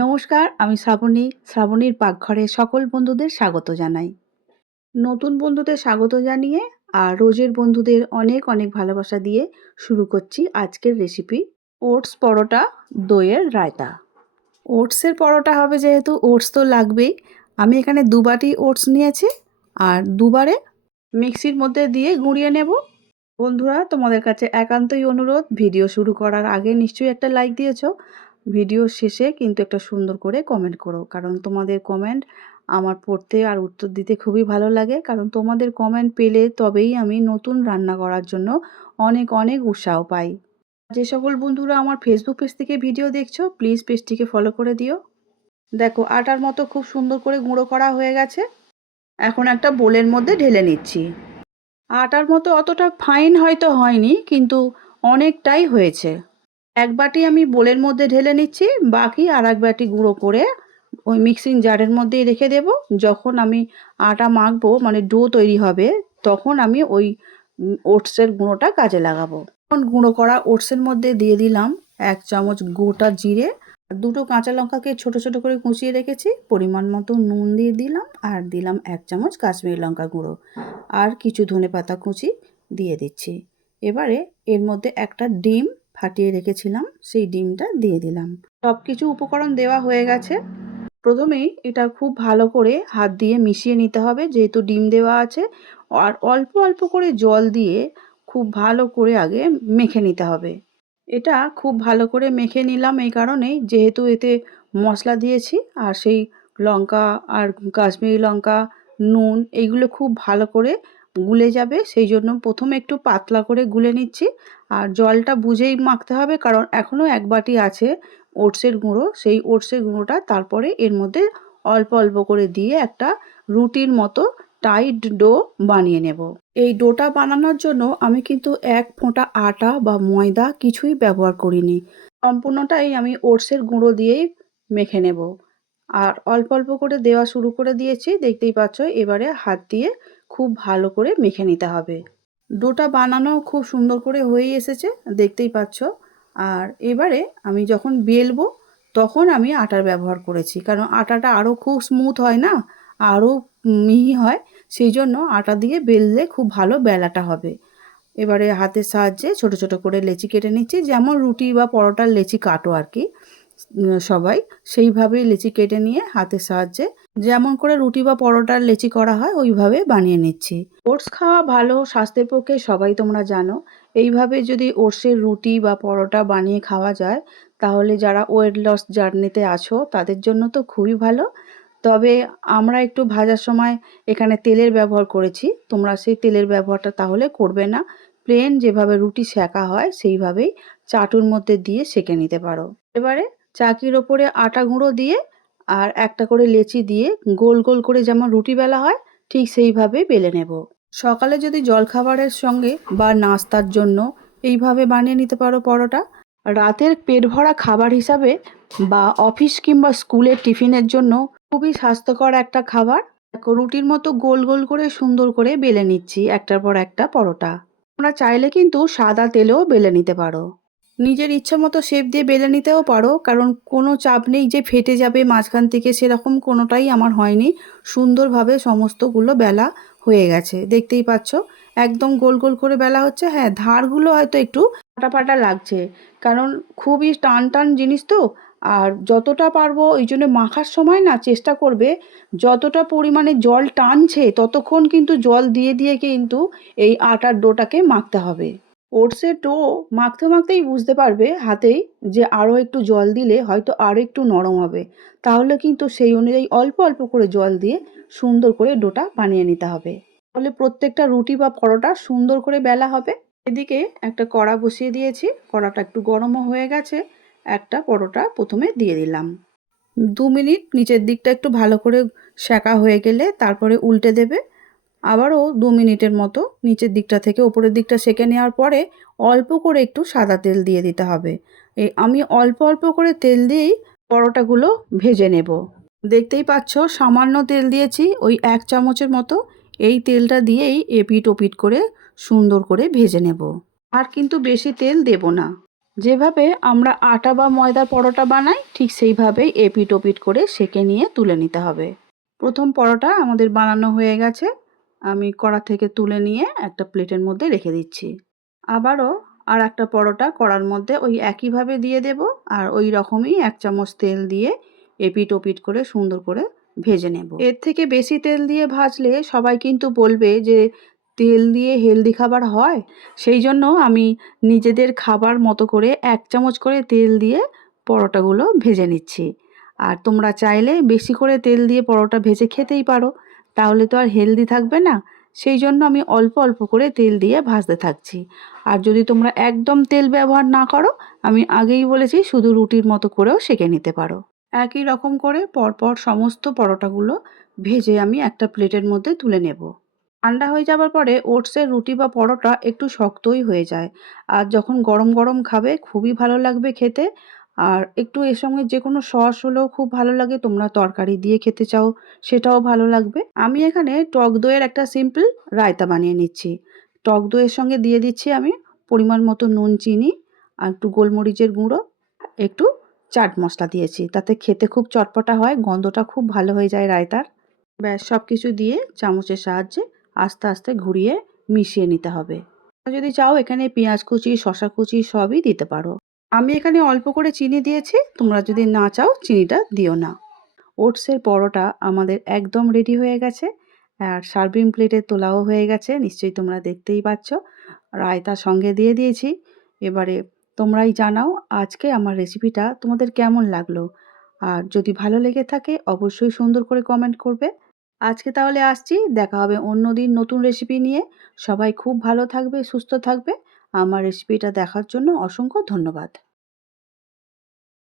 নমস্কার, আমি শ্রাবণী। শ্রাবণীর পাকঘরে সকল বন্ধুদের স্বাগত জানাই। নতুন বন্ধুদের স্বাগত জানিয়ে আর রোজের বন্ধুদের অনেক অনেক ভালোবাসা দিয়ে শুরু করছি আজকের রেসিপি ওটস পরোটা দইয়ের রায়তা। ওটসের পরোটা হবে যেহেতু ওটস তো লাগবেই। আমি এখানে 2 বাটি ওটস নিয়েছি আর দুবারে মিক্সির মধ্যে দিয়ে গুঁড়িয়ে নেব। বন্ধুরা, তোমাদের কাছে একান্তই অনুরোধ, ভিডিও শুরু করার আগে নিশ্চয়ই একটা লাইক দিয়েছো। ভিডিও শেষে কিন্তু একটা সুন্দর করে কমেন্ট করো, কারণ তোমাদের কমেন্ট আমার পড়তে আর উত্তর দিতে খুবই ভালো লাগে। কারণ তোমাদের কমেন্ট পেলে তবেই আমি নতুন রান্না করার জন্য অনেক অনেক উৎসাহ পাই। যে সকল বন্ধুরা আমার ফেসবুক পেজ থেকে ভিডিও দেখছো, প্লিজ পেজটিকে ফলো করে দিও। দেখো, আটার মতো খুব সুন্দর করে গুঁড়ো করা হয়ে গেছে। এখন একটা বোলের মধ্যে ঢেলে নিচ্ছি। আটার মতো অতটা ফাইন হয়তো হয়নি, কিন্তু অনেকটাই হয়েছে। এক বাটি আমি বোলের মধ্যে ঢেলে নিচ্ছি, বাকি আর এক বাটি গুঁড়ো করে ওই মিক্সিং জারের মধ্যেই রেখে দেব। যখন আমি আটা মাখবো, মানে ডো তৈরি হবে, তখন আমি ওই ওটসের গুঁড়োটা কাজে লাগাবো। এখন গুঁড়ো করা ওটসের মধ্যে দিয়ে দিলাম 1 চামচ গোটা জিরে, দুটো কাঁচা লঙ্কাকে ছোট ছোট করে কুচিয়ে রেখেছি, পরিমাণ মতো নুন দিয়ে দিলাম, আর দিলাম 1 চামচ কাশ্মীরি লঙ্কা গুঁড়ো, আর কিছু ধনেপাতা কুচি দিয়ে দিচ্ছি। এবারে এর মধ্যে একটা ডিম ফাটিয়ে রেখেছিলাম, সেই ডিমটা দিয়ে দিলাম। সব কিছু উপকরণ দেওয়া হয়ে গেছে। প্রথমেই এটা খুব ভালো করে হাত দিয়ে মিশিয়ে নিতে হবে, যেহেতু ডিম দেওয়া আছে। আর অল্প অল্প করে জল দিয়ে খুব ভালো করে আগে মেখে নিতে হবে। এটা খুব ভালো করে মেখে নিলাম এই কারণেই, যেহেতু এতে মশলা দিয়েছি, আর সেই লঙ্কা আর কাশ্মীরি লঙ্কা, নুন, এইগুলো খুব ভালো করে গুলে যাবে, সেই জন্য প্রথমে একটু পাতলা করে গুলে নিচ্ছি। আর জলটা বুঝেই মাখতে হবে, কারণ এখনও 1 বাটি আছে ওটসের গুঁড়ো। সেই ওটসের গুঁড়োটা তারপরে এর মধ্যে অল্প অল্প করে দিয়ে একটা রুটির মতো টাইট ডো বানিয়ে নেব। এই ডোটা বানানোর জন্য আমি কিন্তু 1 ফোঁটা আটা বা ময়দা কিছুই ব্যবহার করিনি। সম্পূর্ণটাই আমি ওটসের গুঁড়ো দিয়েই মেখে নেব। আর অল্প অল্প করে দেওয়া শুরু করে দিয়েছি, দেখতেই পাচ্ছ। এবারে হাত দিয়ে খুব ভালো করে মেখে নিতে হবে। ডোটা বানানো খুব সুন্দর করে হয়েই এসেছে, দেখতেই পাচ্ছ। আর এবারে আমি যখন বেলবো, তখন আমি আটার ব্যবহার করেছি, কারণ আটাটা আরও খুব স্মুথ হয় না, আরও মিহি হয়। সেই জন্য আটা দিয়ে বেললে খুব ভালো বেলাটা হবে। এবারে হাতের সাহায্যে ছোট ছোট করে লেচি কেটে নিচ্ছি, যেমন রুটি বা পরোটার লেচি কাটো আর কি সবাই, সেইভাবেই লেচি কেটে নিয়ে হাতের সাহায্যে যেমন করে রুটি বা পরোটার লেচি করা হয় ওইভাবে বানিয়ে নিচ্ছি। ওটস খাওয়া ভালো স্বাস্থ্যের পক্ষে, সবাই তোমরা জানো। এইভাবে যদি ওটসের রুটি বা পরোটা বানিয়ে খাওয়া যায়, তাহলে যারা ওয়েট লস জার্নিতে আছো তাদের জন্য তো খুবই ভালো। তবে আমরা একটু ভাজার সময় এখানে তেলের ব্যবহার করেছি, তোমরা সেই তেলের ব্যবহারটা তাহলে করবে না। প্লেন যেভাবে রুটি সেঁকা হয় সেইভাবেই চাটুর মধ্যে দিয়ে সেঁকে নিতে পারো। এবারে চাকির ওপরে আটা গুঁড়ো দিয়ে আর একটা করে লেচি দিয়ে গোল গোল করে যেমন রুটি বেলা হয়, ঠিক সেইভাবে বেলে নেব। সকালে যদি জলখাবারের সঙ্গে বা নাস্তার জন্য এইভাবে বানিয়ে নিতে পারো পরোটা। রাতের পেট ভরা খাবার হিসাবে বা অফিস কিংবা স্কুলের টিফিনের জন্য খুবই স্বাস্থ্যকর একটা খাবার। দেখো, রুটির মতো গোল গোল করে সুন্দর করে বেলে নিচ্ছি একটার পর একটা পরোটা। তোমরা চাইলে কিন্তু সাদা তেলেও বেলে নিতে পারো। নিজের ইচ্ছা মতো শেপ দিয়ে বেলে নিতেও পারো, কারণ কোনো চাপ নেই যে ফেটে যাবে মাঝখান থেকে, সেরকম কোনোটাই আমার হয়নি। সুন্দরভাবে সমস্তগুলো বেলা হয়ে গেছে, দেখতেই পাচ্ছ। একদম গোল গোল করে বেলা হচ্ছে। হ্যাঁ, ধারগুলো হয়তো একটু ফাটা ফাটা লাগছে, কারণ খুবই টান টান জিনিস তো। আর যতটা পারবো ওই জন্য মাখার সময় না চেষ্টা করবে, যতটা পরিমাণে জল টানছে ততক্ষণ কিন্তু জল দিয়ে দিয়ে কিন্তু এই আটার ডোটাকে মাখতে হবে। ওটসের ডো মাখতে মাখতেই বুঝতে পারবে হাতেই যে আরও একটু জল দিলে হয়তো আরও একটু নরম হবে। তাহলে কিন্তু সেই অনুযায়ী অল্প অল্প করে জল দিয়ে সুন্দর করে ডোটা বানিয়ে নিতে হবে। তাহলে প্রত্যেকটা রুটি বা পরোটা সুন্দর করে বেলা হবে। এদিকে একটা কড়া বসিয়ে দিয়েছি, কড়াটা একটু গরমও হয়ে গেছে। একটা পরোটা প্রথমে দিয়ে দিলাম। 2 মিনিট নিচের দিকটা একটু ভালো করে সেঁকা হয়ে গেলে তারপরে উল্টে দেবে। আবারও 2 মিনিটের মতো নিচের দিকটা থেকে ওপরের দিকটা সেঁকে নেওয়ার পরে অল্প করে একটু সাদা তেল দিয়ে দিতে হবে। আমি অল্প অল্প করে তেল দিয়েই পরোটাগুলো ভেজে নেব। দেখতেই পাচ্ছ, সামান্য তেল দিয়েছি, ওই 1 চামচের মতো। এই তেলটা দিয়েই এপিট ওপিট করে সুন্দর করে ভেজে নেব। আর কিন্তু বেশি তেল দেব না। যেভাবে আমরা আটা বা ময়দার পরোটা বানাই ঠিক সেইভাবেই এপিট ওপিট করে সেঁকে নিয়ে তুলে নিতে হবে। প্রথম পরোটা আমাদের বানানো হয়ে গেছে। আমি কড়া থেকে তুলে নিয়ে একটা প্লেটের মধ্যে রেখে দিচ্ছি। আবারও আর একটা পরোটা কড়ার মধ্যে ওই একইভাবে দিয়ে দেব, আর ওই রকমই 1 চামচ তেল দিয়ে এপিট ওপিট করে সুন্দর করে ভেজে নেব। এর থেকে বেশি তেল দিয়ে ভাজলে সবাই কিন্তু বলবে যে তেল দিয়ে হেলদি খাবার হয়। সেই জন্য আমি নিজেদের খাবার মতো করে 1 চামচ করে তেল দিয়ে পরোটাগুলো ভেজে নিচ্ছি। আর তোমরা চাইলে বেশি করে তেল দিয়ে পরোটা ভেজে খেতেই পারো, তাহলে তো আর হেলদি থাকবে না। সেই জন্য আমি অল্প অল্প করে তেল দিয়ে ভাজতে থাকছি। আর যদি তোমরা একদম তেল ব্যবহার না করো, আমি আগেই বলেছি শুধু রুটির মতো করেও সেঁকে নিতে পারো। একই রকম করে পরপর সমস্ত পরোটাগুলো ভেজে আমি একটা প্লেটের মধ্যে তুলে নেব। ঠান্ডা হয়ে যাবার পরে ওটসের রুটি বা পরোটা একটু শক্তই হয়ে যায়, আর যখন গরম গরম খাবে খুবই ভালো লাগবে খেতে। আর একটু এর সঙ্গে যে কোনো সস হলেও খুব ভালো লাগে, তোমরা তরকারি দিয়ে খেতে চাও সেটাও ভালো লাগবে। আমি এখানে টক দইয়ের একটা সিম্পল রায়তা বানিয়ে নিচ্ছি। টক দইয়ের সঙ্গে দিয়ে দিচ্ছি আমি পরিমাণ মতো নুন, চিনি আর একটু গোলমরিচের গুঁড়ো, একটু চাট মশলা দিয়েছি, তাতে খেতে খুব চটপটা হয়, গন্ধটা খুব ভালো হয়ে যায় রায়তার। ব্যাস সব কিছু দিয়ে চামচের সাহায্যে আস্তে আস্তে ঘুরিয়ে মিশিয়ে নিতে হবে। যদি চাও এখানে পেঁয়াজ কুচি, শসা কুচি সবই দিতে পারো। আমি এখানে অল্প করে চিনি দিয়েছি, তোমরা যদি না চাও চিনিটা দিও না। ওটসের পরোটা আমাদের একদম রেডি হয়ে গেছে, আর সার্ভিং প্লেটে তোলাও হয়ে গেছে, নিশ্চয়ই তোমরা দেখতেই পাচ্ছ। রায়তা সঙ্গে দিয়ে দিয়েছি। এবারে তোমরাই জানাও আজকে আমার রেসিপিটা তোমাদের কেমন লাগলো। আর যদি ভালো লেগে থাকে অবশ্যই সুন্দর করে কমেন্ট করবে। আজকে তাহলে আসছি, দেখা হবে অন্য দিন নতুন রেসিপি নিয়ে। সবাই খুব ভালো থাকবে, সুস্থ থাকবে। আমার রেসিপিটা দেখার জন্য অসংখ্য ধন্যবাদ।